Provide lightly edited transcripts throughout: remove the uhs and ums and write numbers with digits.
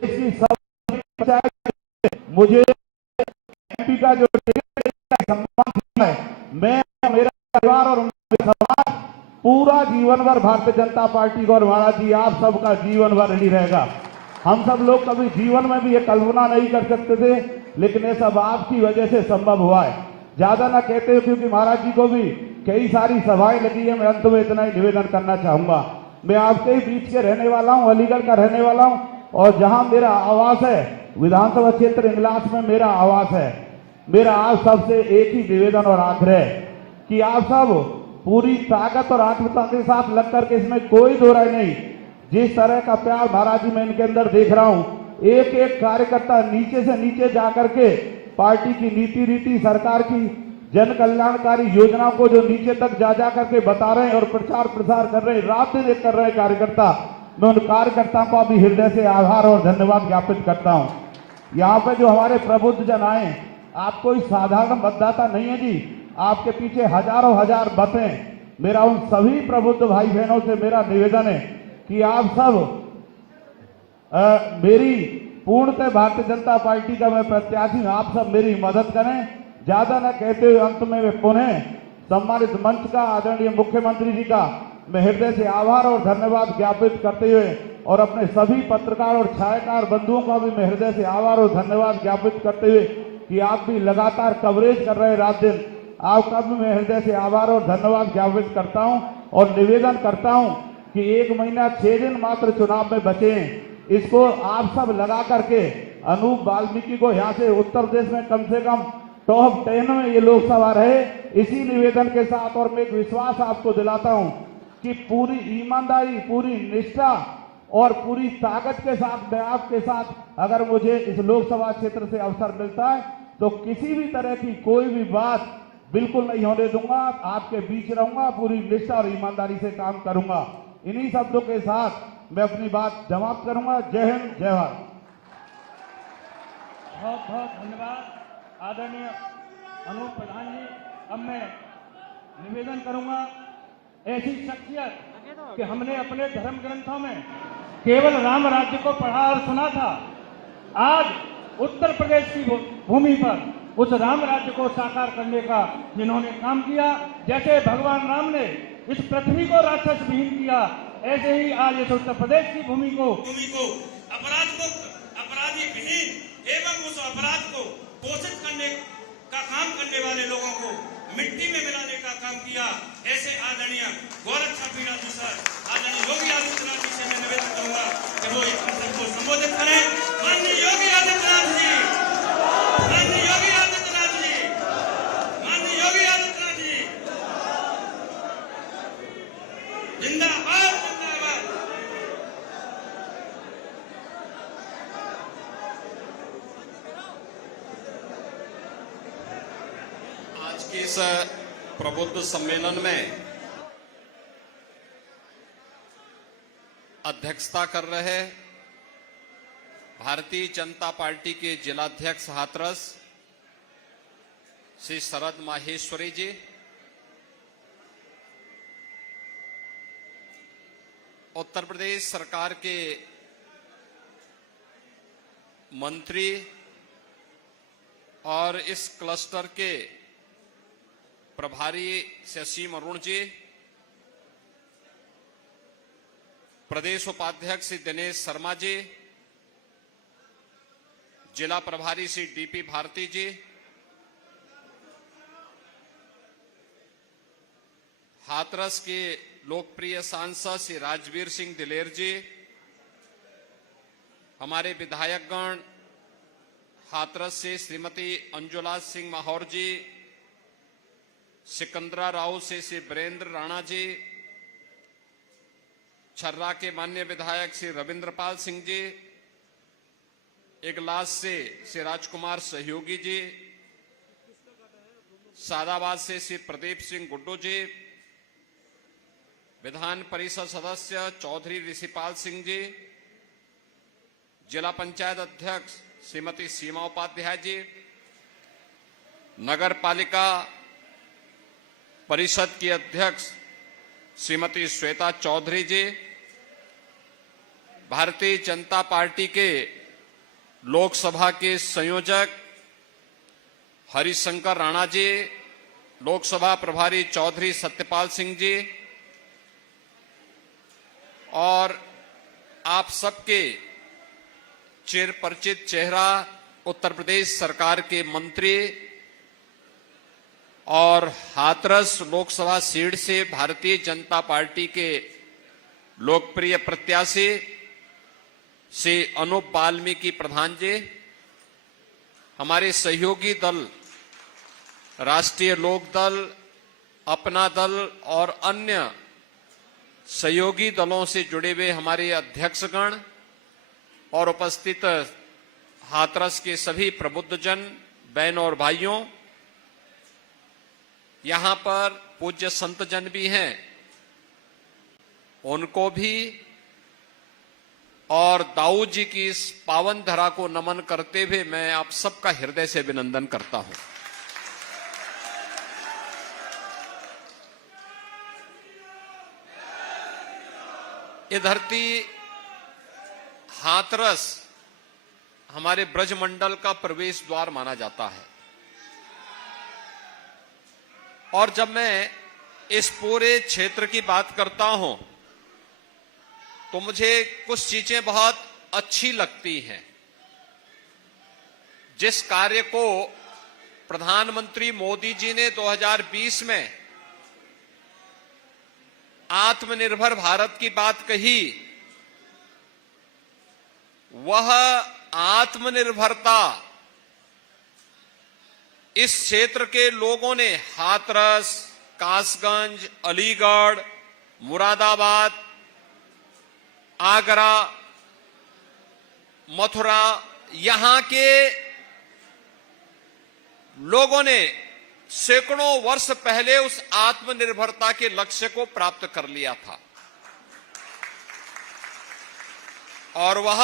इसकी सब मुझे एमपी का जो सम्मान है, मैं मेरा परिवार और समाज पूरा जीवन भर भारतीय जनता पार्टी को, और महाराज जी आप सबका जीवन भर रेडी रहेगा। हम सब लोग कभी जीवन में भी ये कल्पना नहीं कर सकते थे, लेकिन ये सब आपकी वजह से संभव हुआ है। ज्यादा ना कहते हो क्योंकि महाराज जी को भी कई सारी सभाएं लगी है। मैं अंत में इतना ही निवेदन करना चाहूंगा, मैं आपके ही बीच के रहने वाला हूं, अलीगढ़ का रहने वाला हूं, और जहां मेरा आवास है विधानसभा क्षेत्र इंगलास में मेरा आवास है। मेरा आप सबसे एक ही निवेदन और आग्रह कि आप सब पूरी ताकत और आत्मता के साथ लग करके, इसमें कोई दो राय नहीं, जिस तरह का प्यार महाराज जी मैं इनके अंदर देख रहा हूं, एक एक कार्यकर्ता नीचे से नीचे जाकर के पार्टी की नीति रीति, सरकार की जन कल्याणकारी योजनाओं को जो नीचे तक जा जा करके बता रहे हैं और प्रचार प्रसार कर रहे हैं, रात दिन एक कर रहे हैं कार्यकर्ता। मैं उन कार्यकर्ताओं का भी हृदय से आभार और धन्यवाद ज्ञापित करता हूं। यहाँ पे जो हमारे प्रबुद्ध जन आए, आप कोई साधारण मतदाता नहीं है जी, आपके पीछे हजारों हजार बतें। मेरा उन सभी प्रबुद्ध भाई बहनों से मेरा निवेदन है कि आप सब मेरी पूर्णतः भारतीय जनता पार्टी का मैं प्रत्याशी हूं, आप सब मेरी मदद करें। ज्यादा न कहते हुए अंत में मैं पुनः सम्मानित मंच का, आदरणीय मुख्यमंत्री जी का मैं हृदय से आभार और धन्यवाद ज्ञापित करते हुए, और अपने सभी पत्रकार और छायाकार बंधुओं का भी मैं हृदय से आभार और धन्यवाद ज्ञापित करते हुए कि आप भी लगातार कवरेज कर रहे हैं रात दिन, आपका भी मैं हृदय से आभार और धन्यवाद ज्ञापित करता हूं। और निवेदन करता हूं कि 1 महीना 6 दिन मात्र चुनाव में बचे हैं, इसको आप सब लगा करके अनूप वाल्मीकि को यहाँ से उत्तर प्रदेश में कम से कम टॉप 10 में ये लोकसभा रहे। इसी निवेदन के साथ और मैं एक विश्वास आपको दिलाता हूं कि पूरी ईमानदारी, पूरी निष्ठा और पूरी ताकत के साथ मैं आपके साथ, अगर मुझे इस लोकसभा क्षेत्र से अवसर मिलता है तो किसी भी तरह की कोई भी बात बिल्कुल नहीं होने दूंगा, आपके बीच रहूंगा, पूरी निष्ठा और ईमानदारी से काम करूंगा। इन्हीं शब्दों के साथ मैं अपनी बात समाप्त करूंगा। जय हिंद, जय भारत। बहुत बहुत धन्यवाद आदरणीय अनूप प्रधान जी। अब मैं निवेदन करूंगा, ऐसी शख्सियत कि हमने अपने धर्म ग्रंथों में केवल राम राज्य को पढ़ा और सुना था, आज उत्तर प्रदेश की भूमि पर उस राम राज्य को साकार करने का जिन्होंने काम किया, जैसे भगवान राम ने इस पृथ्वी को राक्षस विहीन किया, ऐसे ही आज इस उत्तर प्रदेश की भूमि को अपराध मुक्त, अपराधी विहीन एवं उस अपराध को पोषित करने का काम करने वाले लोगों को मिट्टी में मिलाने का काम किया। ऐसे आदरणीय गोरक्षा पीड़ा जी सर, आदरणीय योगी आदित्यनाथ जी से मैं निवेदन करूंगा कि वो एक को संबोधित करें। माननीय योगी आदित्यनाथ जी, माननीय योगी आदित्यनाथ जी, माननीय योगी आदित्यनाथ जी, जिंदाबाद जिंदाबाद। आज के इस प्रबुद्ध सम्मेलन में अध्यक्षता कर रहे भारतीय जनता पार्टी के जिलाध्यक्ष हाथरस श्री शरद माहेश्वरी जी, उत्तर प्रदेश सरकार के मंत्री और इस क्लस्टर के प्रभारी शशिम अरुण जी, प्रदेश उपाध्यक्ष श्री दिनेश शर्मा जी, जिला प्रभारी श्री डीपी भारती जी, हाथरस के लोकप्रिय सांसद श्री राजवीर सिंह दिलेर जी, हमारे विधायकगण हाथरस से श्रीमती अंजुला सिंह माहौर जी, सिकंदरा राव से श्री वीरेंद्र राणा जी, छर्रा के माननीय विधायक श्री रविंद्रपाल सिंह जी, इगलास से श्री राजकुमार सहयोगी जी, सादाबाद से श्री प्रदीप सिंह गुड्डू जी, विधान परिषद सदस्य चौधरी ऋषिपाल सिंह जी, जिला पंचायत अध्यक्ष श्रीमती सीमा उपाध्याय जी, नगर पालिका परिषद की अध्यक्ष श्रीमती श्वेता चौधरी जी, भारतीय जनता पार्टी के लोकसभा के संयोजक हरिशंकर राणा जी, लोकसभा प्रभारी चौधरी सत्यपाल सिंह जी और आप सबके चिरपरिचित चेहरा उत्तर प्रदेश सरकार के मंत्री और हाथरस लोकसभा सीट से भारतीय जनता पार्टी के लोकप्रिय प्रत्याशी श्री अनूप वाल्मीकि प्रधान जी, हमारे सहयोगी दल राष्ट्रीय लोक दल, अपना दल और अन्य सहयोगी दलों से जुड़े हुए हमारे अध्यक्षगण और उपस्थित हाथरस के सभी प्रबुद्धजन, बहनों और भाइयों, यहां पर पूज्य संतजन भी हैं, उनको भी और दाऊद जी की इस पावन धरा को नमन करते हुए मैं आप सबका हृदय से अभिनंदन करता हूं। ये धरती हाथरस हमारे ब्रजमंडल का प्रवेश द्वार माना जाता है और जब मैं इस पूरे क्षेत्र की बात करता हूं तो मुझे कुछ चीजें बहुत अच्छी लगती हैं। जिस कार्य को प्रधानमंत्री मोदी जी ने 2020 में आत्मनिर्भर भारत की बात कही, वह आत्मनिर्भरता इस क्षेत्र के लोगों ने हाथरस, कासगंज, अलीगढ़, मुरादाबाद, आगरा, मथुरा, यहां के लोगों ने सैकड़ों वर्ष पहले उस आत्मनिर्भरता के लक्ष्य को प्राप्त कर लिया था और वह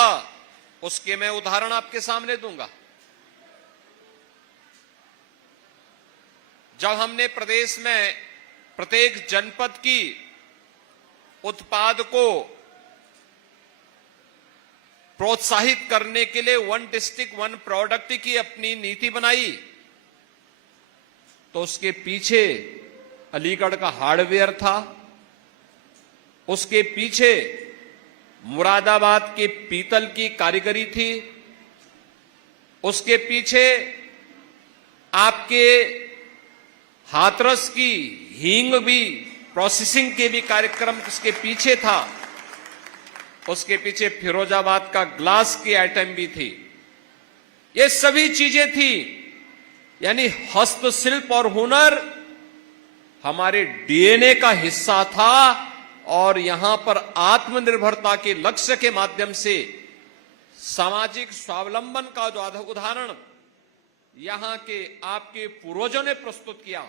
उसके मैं उदाहरण आपके सामने दूंगा। जब हमने प्रदेश में प्रत्येक जनपद की उत्पाद को प्रोत्साहित करने के लिए वन डिस्ट्रिक्ट वन प्रोडक्ट की अपनी नीति बनाई, तो उसके पीछे अलीगढ़ का हार्डवेयर था, उसके पीछे मुरादाबाद के पीतल की कारीगरी थी, उसके पीछे आपके हाथरस की हींग भी प्रोसेसिंग के भी कार्यक्रम उसके पीछे था, उसके पीछे फिरोजाबाद का ग्लास की आइटम भी थी। ये सभी चीजें थी, यानी हस्तशिल्प और हुनर हमारे डीएनए का हिस्सा था और यहां पर आत्मनिर्भरता के लक्ष्य के माध्यम से सामाजिक स्वावलंबन का जो उदाहरण यहां के आपके पूर्वजों ने प्रस्तुत किया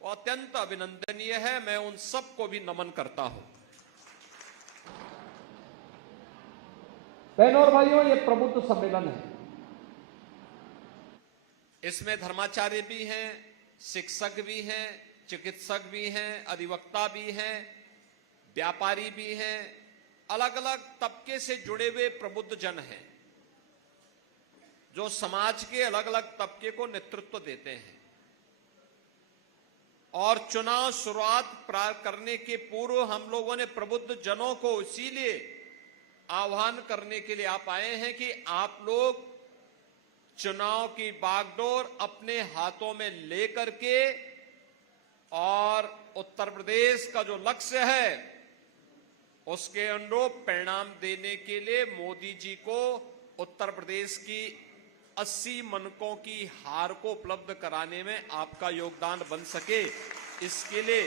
वो अत्यंत अभिनंदनीय है। मैं उन सबको भी नमन करता हूं। बहनों और भाइयों, ये प्रबुद्ध सम्मेलन है। इसमें धर्माचार्य भी हैं, शिक्षक भी हैं, चिकित्सक भी हैं, अधिवक्ता भी हैं, व्यापारी भी हैं, अलग अलग तबके से जुड़े हुए प्रबुद्ध जन हैं जो समाज के अलग अलग तबके को नेतृत्व देते हैं। और चुनाव शुरुआत करने के पूर्व हम लोगों ने प्रबुद्ध जनों को इसीलिए आह्वान करने के लिए आप आए हैं कि आप लोग चुनाव की बागडोर अपने हाथों में लेकर के और उत्तर प्रदेश का जो लक्ष्य है उसके अनुरूप परिणाम देने के लिए मोदी जी को उत्तर प्रदेश की 80 मनकों की हार को उपलब्ध कराने में आपका योगदान बन सके, इसके लिए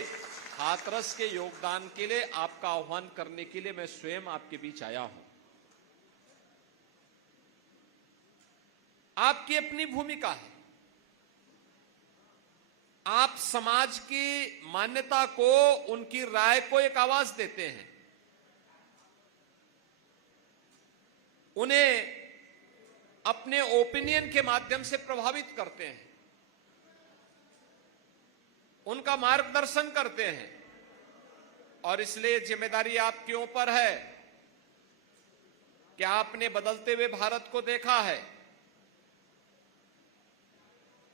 हाथरस के योगदान के लिए आपका आह्वान करने के लिए मैं स्वयं आपके बीच आया हूं। आपकी अपनी भूमिका है, आप समाज की मान्यता को, उनकी राय को एक आवाज देते हैं, उन्हें अपने ओपिनियन के माध्यम से प्रभावित करते हैं, उनका मार्गदर्शन करते हैं और इसलिए जिम्मेदारी आपके ऊपर है कि आपने बदलते हुए भारत को देखा है,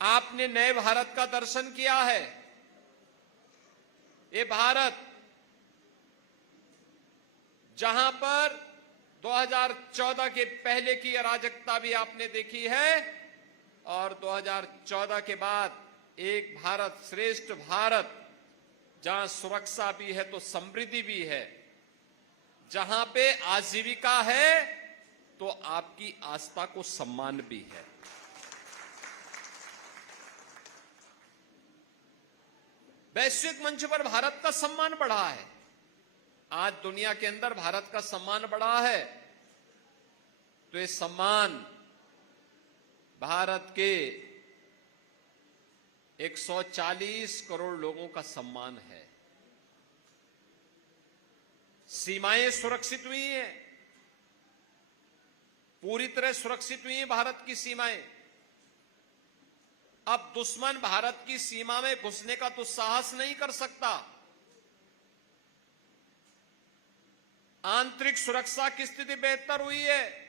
आपने नए भारत का दर्शन किया है। ये भारत जहां पर 2014 के पहले की अराजकता भी आपने देखी है और 2014 के बाद एक भारत श्रेष्ठ भारत, जहां सुरक्षा भी है तो समृद्धि भी है, जहां पे आजीविका है तो आपकी आस्था को सम्मान भी है। वैश्विक मंच पर भारत का सम्मान बढ़ा है। आज दुनिया के अंदर भारत का सम्मान बढ़ा है तो ये सम्मान भारत के 140 करोड़ लोगों का सम्मान है। सीमाएं सुरक्षित हुई हैं, पूरी तरह सुरक्षित हुई हैं भारत की सीमाएं। अब दुश्मन भारत की सीमा में घुसने का दुस्साहस नहीं कर सकता। आंतरिक सुरक्षा की स्थिति बेहतर हुई है।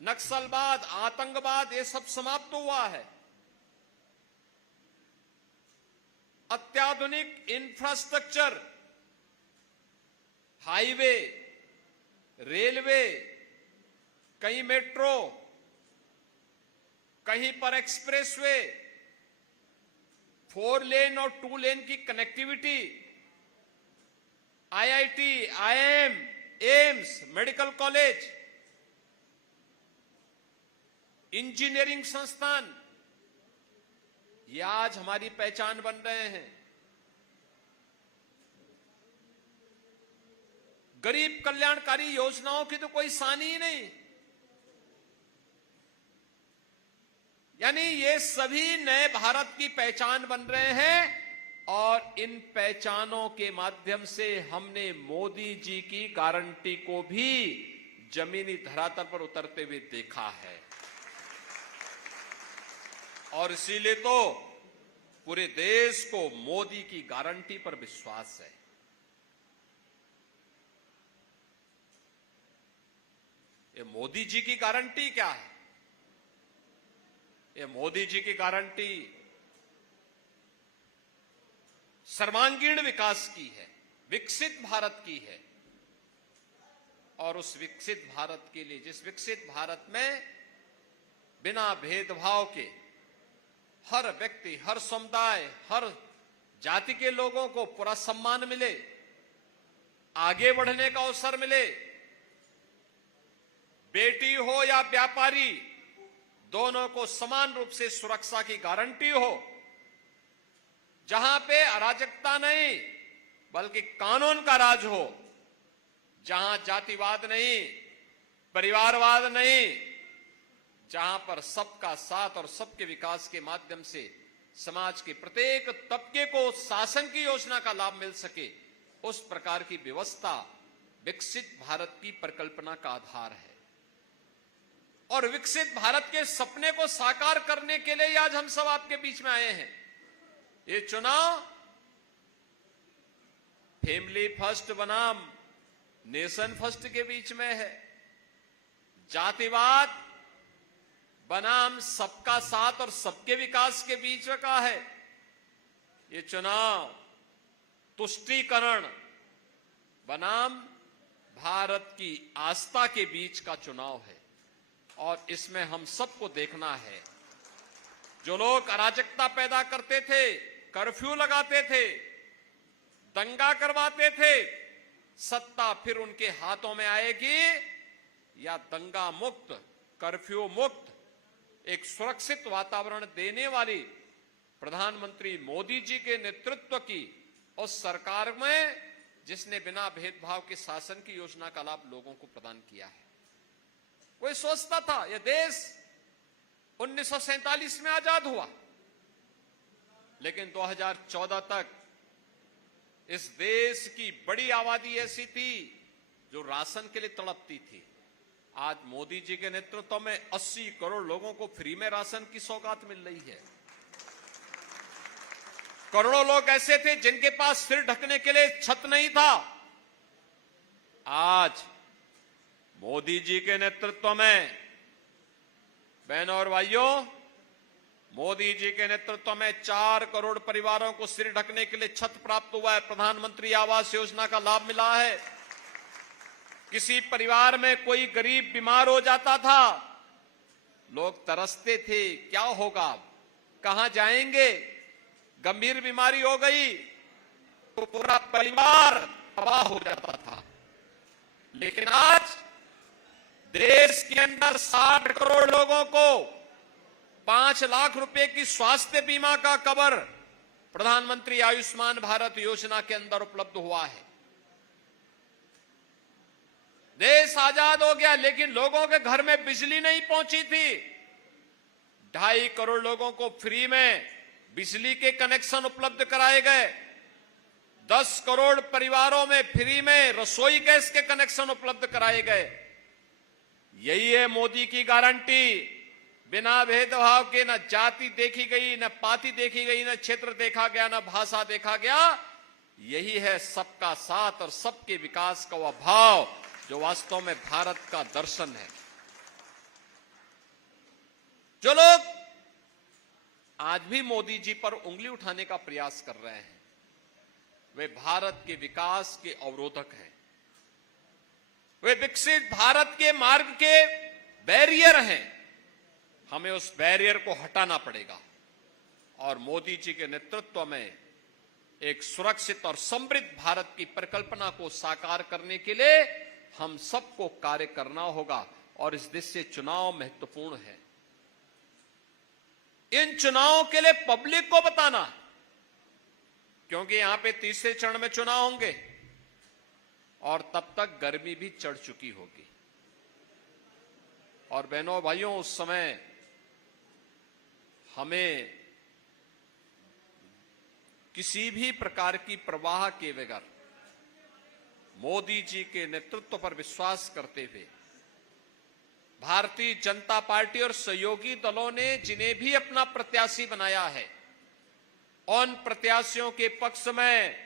नक्सलवाद, आतंकवाद, ये सब समाप्त हुआ है। अत्याधुनिक इंफ्रास्ट्रक्चर, हाईवे, रेलवे, कहीं मेट्रो, कहीं पर एक्सप्रेसवे, 4 लेन और 2 लेन की connectivity, IIT, IIM, AIIMS, medical college, engineering संस्थान, ये आज हमारी पहचान बन रहे हैं। गरीब कल्याणकारी योजनाओं की तो कोई सानी ही नहीं। यानी ये सभी नए भारत की पहचान बन रहे हैं और इन पहचानों के माध्यम से हमने मोदी जी की गारंटी को भी जमीनी धरातल पर उतरते हुए देखा है। और इसीलिए तो पूरे देश को मोदी की गारंटी पर विश्वास है। ये मोदी जी की गारंटी क्या है? ये मोदी जी की गारंटी सर्वांगीण विकास की है, विकसित भारत की है। और उस विकसित भारत के लिए, जिस विकसित भारत में बिना भेदभाव के हर व्यक्ति, हर समुदाय, हर जाति के लोगों को पूरा सम्मान मिले, आगे बढ़ने का अवसर मिले, बेटी हो या व्यापारी, दोनों को समान रूप से सुरक्षा की गारंटी हो, जहां पे अराजकता नहीं बल्कि कानून का राज हो, जहां जातिवाद नहीं, परिवारवाद नहीं, जहां पर सबका साथ और सबके विकास के माध्यम से समाज के प्रत्येक तबके को शासन की योजना का लाभ मिल सके, उस प्रकार की व्यवस्था विकसित भारत की परिकल्पना का आधार है। और विकसित भारत के सपने को साकार करने के लिए आज हम सब आपके बीच में आए हैं। ये चुनाव फैमिली फर्स्ट बनाम नेशन फर्स्ट के बीच में है, जातिवाद बनाम सबका साथ और सबके विकास के बीच का है। ये चुनाव तुष्टीकरण बनाम भारत की आस्था के बीच का चुनाव है। और इसमें हम सबको देखना है, जो लोग अराजकता पैदा करते थे, कर्फ्यू लगाते थे, दंगा करवाते थे, सत्ता फिर उनके हाथों में आएगी या दंगा मुक्त, कर्फ्यू मुक्त एक सुरक्षित वातावरण देने वाली प्रधानमंत्री मोदी जी के नेतृत्व की उस सरकार में, जिसने बिना भेदभाव के शासन की योजना का लाभ लोगों को प्रदान किया है। कोई सोचता था यह देश 1947 में आजाद हुआ, लेकिन 2014 तक इस देश की बड़ी आबादी ऐसी थी जो राशन के लिए तड़पती थी। आज मोदी जी के नेतृत्व में 80 करोड़ लोगों को फ्री में राशन की सौगात मिल रही है। करोड़ों लोग ऐसे थे जिनके पास सिर ढकने के लिए छत नहीं था। आज मोदी जी के नेतृत्व में बहनों और भाइयों, मोदी जी के नेतृत्व में 4 करोड़ परिवारों को सिर ढकने के लिए छत प्राप्त हुआ है। प्रधानमंत्री आवास योजना का लाभ मिला है। किसी परिवार में कोई गरीब बीमार हो जाता था, लोग तरसते थे, क्या होगा, कहां जाएंगे, गंभीर बीमारी हो गई तो पूरा परिवार तबाह हो जाता था। लेकिन आज देश के अंदर 60 करोड़ लोगों को 5 लाख रुपए की स्वास्थ्य बीमा का कवर प्रधानमंत्री आयुष्मान भारत योजना के अंदर उपलब्ध हुआ है। देश आजाद हो गया, लेकिन लोगों के घर में बिजली नहीं पहुंची थी। 2.5 करोड़ लोगों को फ्री में बिजली के कनेक्शन उपलब्ध कराए गए। 10 करोड़ परिवारों में फ्री में रसोई गैस के कनेक्शन उपलब्ध कराए गए। यही है मोदी की गारंटी। बिना भेदभाव के न जाति देखी गई, न पाति देखी गई, न क्षेत्र देखा गया, न भाषा देखा गया। यही है सबका साथ और सबके विकास का वह भाव जो वास्तव में भारत का दर्शन है। जो लोग आज भी मोदी जी पर उंगली उठाने का प्रयास कर रहे हैं, वे भारत के विकास के अवरोधक हैं। वे विकसित भारत के मार्ग के बैरियर हैं। हमें उस बैरियर को हटाना पड़ेगा और मोदी जी के नेतृत्व में एक सुरक्षित और समृद्ध भारत की परिकल्पना को साकार करने के लिए हम सबको कार्य करना होगा और इस देश से चुनाव महत्वपूर्ण है। इन चुनावों के लिए पब्लिक को बताना, क्योंकि यहां पे तीसरे चरण में चुनाव होंगे और तब तक गर्मी भी चढ़ चुकी होगी। और बहनों भाइयों, उस समय हमें किसी भी प्रकार की परवाह के बगैर मोदी जी के नेतृत्व पर विश्वास करते हुए भारतीय जनता पार्टी और सहयोगी दलों ने जिन्हें भी अपना प्रत्याशी बनाया है, उन प्रत्याशियों के पक्ष में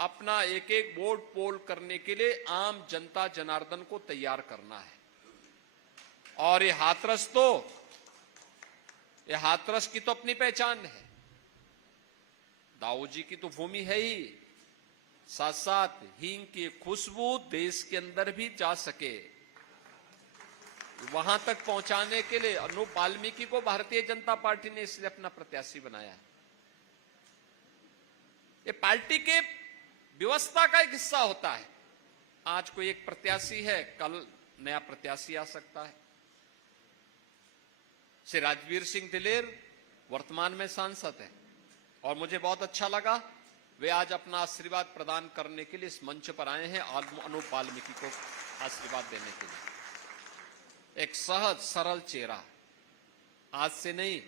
अपना एक एक वोट पोल करने के लिए आम जनता जनार्दन को तैयार करना है। और ये हाथरस की तो अपनी पहचान है। दाऊ जी की तो भूमि है ही, साथ साथ हींग की खुशबू देश के अंदर भी जा सके, वहां तक पहुंचाने के लिए अनूप वाल्मीकि को भारतीय जनता पार्टी ने इसलिए अपना प्रत्याशी बनाया है। ये पार्टी के व्यवस्था का एक हिस्सा होता है। आज कोई एक प्रत्याशी है, कल नया प्रत्याशी आ सकता है। श्री राजवीर सिंह दिलेर वर्तमान में सांसद है और मुझे बहुत अच्छा लगा वे आज अपना आशीर्वाद प्रदान करने के लिए इस मंच पर आए हैं अनूप वाल्मीकि को आशीर्वाद देने के लिए। एक सहज सरल चेहरा, आज से नहीं,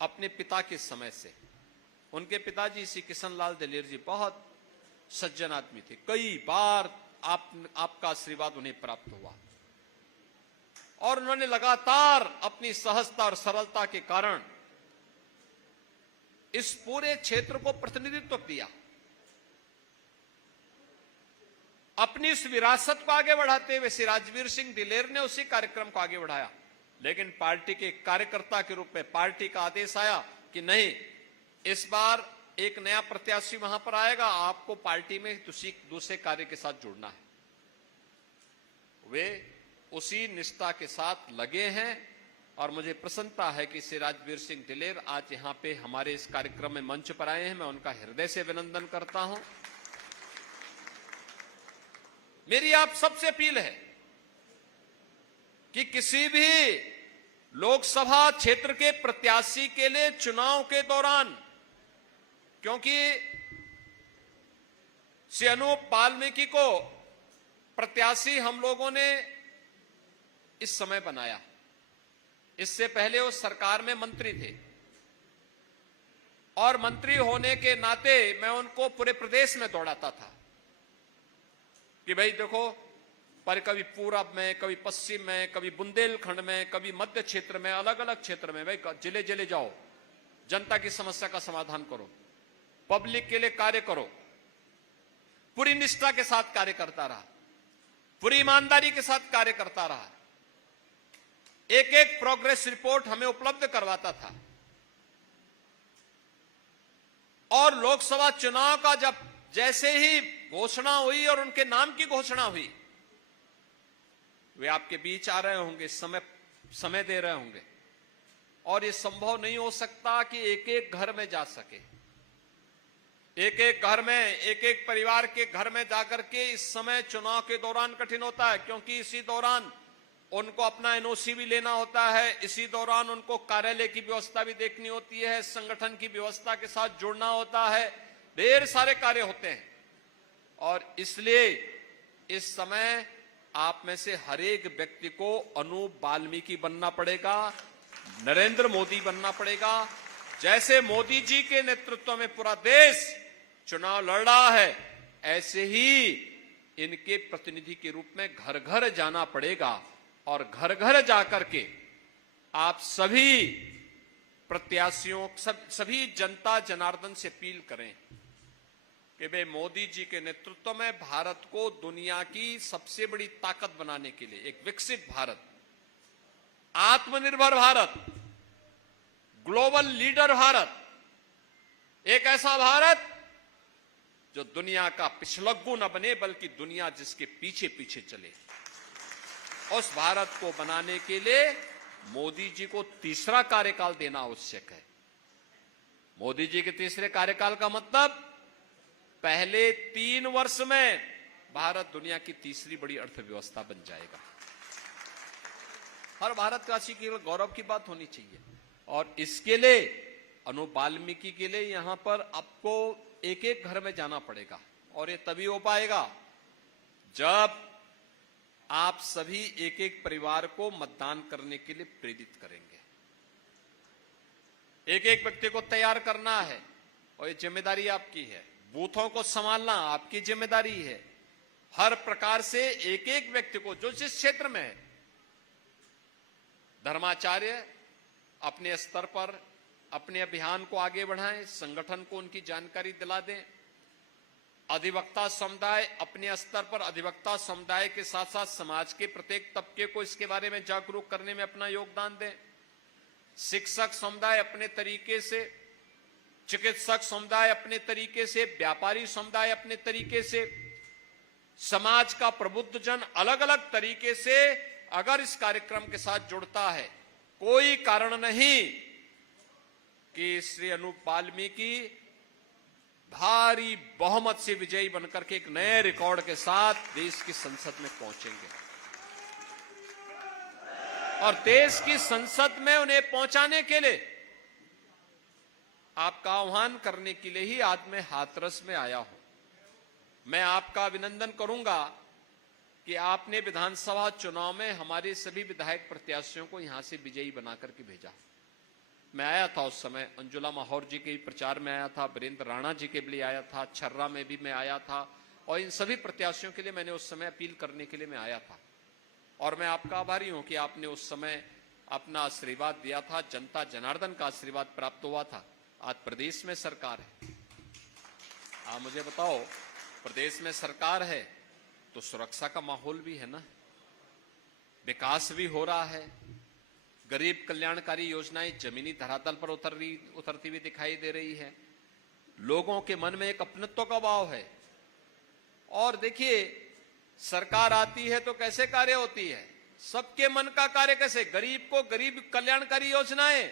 अपने पिता के समय से। उनके पिताजी श्री किशनलाल दिलेर जी बहुत सज्जन आदमी थे। कई बार आपका आशीर्वाद उन्हें प्राप्त हुआ और उन्होंने लगातार अपनी सहजता और सरलता के कारण इस पूरे क्षेत्र को प्रतिनिधित्व दिया। अपनी इस विरासत को आगे बढ़ाते हुए श्री राजवीर सिंह दिलेर ने उसी कार्यक्रम को आगे बढ़ाया। लेकिन पार्टी के कार्यकर्ता के रूप में पार्टी का आदेश आया कि नहीं, इस बार एक नया प्रत्याशी वहां पर आएगा, आपको पार्टी में दूसरे कार्य के साथ जुड़ना है। वे उसी निष्ठा के साथ लगे हैं और मुझे प्रसन्नता है कि श्री राजवीर सिंह दिलेर आज यहां पे हमारे इस कार्यक्रम में मंच पर आए हैं। मैं उनका हृदय से अभिनंदन करता हूं। मेरी आप सबसे अपील है कि किसी भी लोकसभा क्षेत्र के प्रत्याशी के लिए चुनाव के दौरान, क्योंकि श्री अनूप वाल्मीकि को प्रत्याशी हम लोगों ने इस समय बनाया, इससे पहले वो सरकार में मंत्री थे और मंत्री होने के नाते मैं उनको पूरे प्रदेश में दौड़ाता था कि भाई देखो, पर कभी पूरब में, कभी पश्चिम में, कभी बुंदेलखंड में, कभी मध्य क्षेत्र में, अलग अलग क्षेत्र में, भाई जिले जिले जाओ, जनता की समस्या का समाधान करो, पब्लिक के लिए कार्य करो। पूरी निष्ठा के साथ कार्य करता रहा, पूरी ईमानदारी के साथ कार्य करता रहा। एक एक प्रोग्रेस रिपोर्ट हमें उपलब्ध करवाता था। और लोकसभा चुनाव का जब जैसे ही घोषणा हुई और उनके नाम की घोषणा हुई, वे आपके बीच आ रहे होंगे, समय दे रहे होंगे। और ये संभव नहीं हो सकता कि एक एक घर में जा सके, एक एक घर में, एक एक परिवार के घर में जाकर के इस समय चुनाव के दौरान कठिन होता है, क्योंकि इसी दौरान उनको अपना एनओसी भी लेना होता है, इसी दौरान उनको कार्यालय की व्यवस्था भी देखनी होती है, संगठन की व्यवस्था के साथ जुड़ना होता है, ढेर सारे कार्य होते हैं। और इसलिए इस समय आप में से हर एक व्यक्ति को अनूप वाल्मीकि बनना पड़ेगा, नरेंद्र मोदी बनना पड़ेगा। जैसे मोदी जी के नेतृत्व में पूरा देश चुनाव लड़ रहा है, ऐसे ही इनके प्रतिनिधि के रूप में घर घर जाना पड़ेगा। और घर घर जाकर के आप सभी प्रत्याशियों, सभी जनता जनार्दन से अपील करें कि वे मोदी जी के नेतृत्व में भारत को दुनिया की सबसे बड़ी ताकत बनाने के लिए एक विकसित भारत, आत्मनिर्भर भारत, ग्लोबल लीडर भारत, एक ऐसा भारत जो दुनिया का पिछलग्गू न बने बल्कि दुनिया जिसके पीछे पीछे चले, उस भारत को बनाने के लिए मोदी जी को तीसरा कार्यकाल देना आवश्यक है। मोदी जी के तीसरे कार्यकाल का मतलब पहले 3 वर्ष में भारत दुनिया की तीसरी बड़ी अर्थव्यवस्था बन जाएगा। हर भारतवासी की गौरव की बात होनी चाहिए। और इसके लिए अनूप वाल्मीकि के लिए यहां पर आपको एक एक घर में जाना पड़ेगा। और ये तभी हो पाएगा जब आप सभी एक एक परिवार को मतदान करने के लिए प्रेरित करेंगे। एक एक व्यक्ति को तैयार करना है और ये जिम्मेदारी आपकी है। बूथों को संभालना आपकी जिम्मेदारी है। हर प्रकार से एक एक व्यक्ति को जो जिस क्षेत्र में है, धर्माचार्य अपने स्तर पर अपने अभियान को आगे बढ़ाएं, संगठन को उनकी जानकारी दिला दें। अधिवक्ता समुदाय अपने स्तर पर अधिवक्ता समुदाय के साथ साथ समाज के प्रत्येक तबके को इसके बारे में जागरूक करने में अपना योगदान दें। शिक्षक समुदाय अपने तरीके से, चिकित्सक समुदाय अपने तरीके से, व्यापारी समुदाय अपने तरीके से, समाज का प्रबुद्ध जन अलग अलग तरीके से अगर इस कार्यक्रम के साथ जुड़ता है, कोई कारण नहीं कि श्री अनूप वाल्मीकि भारी बहुमत से विजयी बनकर के एक नए रिकॉर्ड के साथ देश की संसद में पहुंचेंगे। और देश की संसद में उन्हें पहुंचाने के लिए आपका आह्वान करने के लिए ही आज मैं हाथरस में आया हूं। मैं आपका अभिनंदन करूंगा कि आपने विधानसभा चुनाव में हमारे सभी विधायक प्रत्याशियों को यहां से विजयी बनाकर के भेजा। मैं आया था उस समय, अंजुला माहौर जी के प्रचार में आया था, वीरेंद्र राणा जी के लिए आया था, छर्रा में भी मैं आया था। और इन सभी प्रत्याशियों के लिए मैंने उस समय अपील करने के लिए मैं आया था। और मैं आपका आभारी हूं कि आपने उस समय अपना आशीर्वाद दिया था, जनता जनार्दन का आशीर्वाद प्राप्त हुआ था। आज प्रदेश में सरकार है। आप मुझे बताओ, प्रदेश में सरकार है तो सुरक्षा का माहौल भी है ना, विकास भी हो रहा है, गरीब कल्याणकारी योजनाएं जमीनी धरातल पर उतरती हुई दिखाई दे रही है, लोगों के मन में एक अपनत्व का भाव है। और देखिए, सरकार आती है तो कैसे कार्य होती है, सबके मन का कार्य कैसे, गरीब को गरीब कल्याणकारी योजनाएं,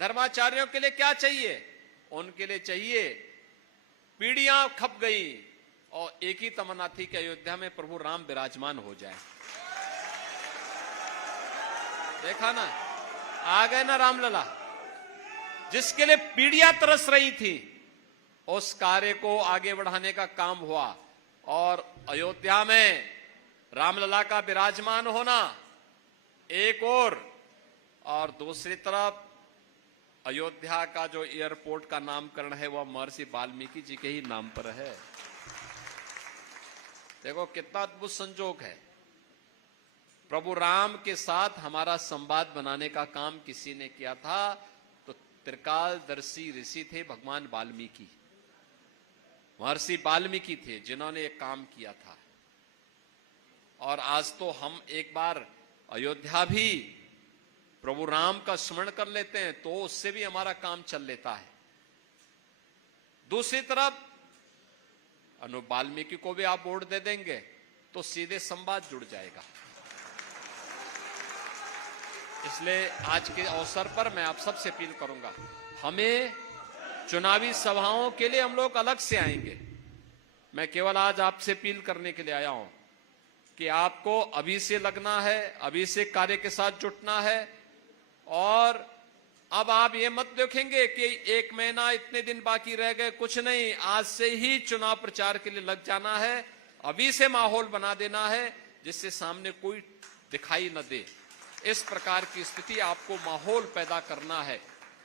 धर्माचार्यों के लिए क्या चाहिए, उनके लिए चाहिए, पीढ़ियां खप गई और एक ही तमन्ना थी कि अयोध्या में प्रभु राम विराजमान हो जाए। देखा ना, आ गए ना रामलला, जिसके लिए पीढ़ियां तरस रही थी, उस कार्य को आगे बढ़ाने का काम हुआ। और अयोध्या में रामलला का विराजमान होना एक और दूसरी तरफ अयोध्या का जो एयरपोर्ट का नामकरण है वह महर्षि वाल्मीकि जी के ही नाम पर है। देखो कितना अद्भुत संजोग है। प्रभु राम के साथ हमारा संवाद बनाने का काम किसी ने किया था तो त्रिकालदर्शी ऋषि थे भगवान वाल्मीकि, महर्षि वाल्मीकि थे जिन्होंने एक काम किया था। और आज तो हम एक बार अयोध्या भी प्रभु राम का स्मरण कर लेते हैं तो उससे भी हमारा काम चल लेता है। दूसरी तरफ अनु वाल्मीकि को भी आप वोट दे देंगे तो सीधे संवाद जुड़ जाएगा। इसलिए आज के अवसर पर मैं आप सबसे अपील करूंगा, हमें चुनावी सभाओं के लिए हम लोग अलग से आएंगे। मैं केवल आज आपसे अपील करने के लिए आया हूं कि आपको अभी से लगना है, अभी से कार्य के साथ जुटना है। और अब आप ये मत देखेंगे कि 1 महीना इतने दिन बाकी रह गए, कुछ नहीं, आज से ही चुनाव प्रचार के लिए लग जाना है। अभी से माहौल बना देना है जिससे सामने कोई दिखाई न दे। इस प्रकार की स्थिति आपको माहौल पैदा करना है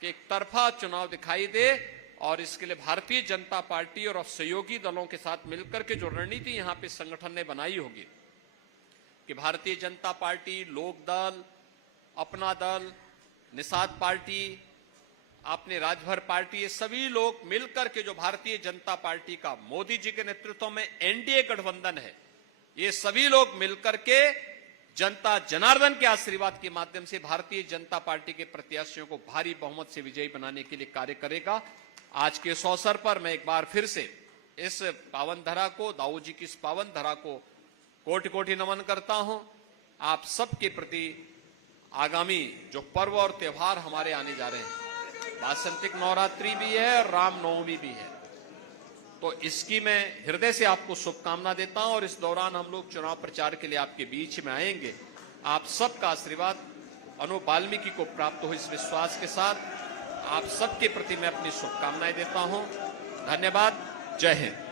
कि एक तरफा चुनाव दिखाई दे। और इसके लिए भारतीय जनता पार्टी और सहयोगी दलों के साथ मिलकर के जो रणनीति यहां पे संगठन ने बनाई होगी कि भारतीय जनता पार्टी, लोक दल, अपना दल, निषाद पार्टी, आपने राजभर पार्टी, ये सभी लोग मिलकर के जो भारतीय जनता पार्टी का मोदी जी के नेतृत्व में एनडीए गठबंधन है, ये सभी लोग मिलकर के जनता जनार्दन के आशीर्वाद के माध्यम से भारतीय जनता पार्टी के प्रत्याशियों को भारी बहुमत से विजयी बनाने के लिए कार्य करेगा। आज के इस अवसर पर मैं एक बार फिर से इस पावन धरा को, दाऊ जी की इस पावन धरा को कोटि कोटि नमन करता हूं। आप सबके प्रति आगामी जो पर्व और त्योहार हमारे आने जा रहे हैं, वासंतिक नवरात्रि भी है, रामनवमी भी है, तो इसकी मैं हृदय से आपको शुभकामना देता हूं। और इस दौरान हम लोग चुनाव प्रचार के लिए आपके बीच में आएंगे। आप सबका आशीर्वाद अनु वाल्मीकि को प्राप्त हो, इस विश्वास के साथ आप सबके प्रति मैं अपनी शुभकामनाएं देता हूं। धन्यवाद। जय हिंद।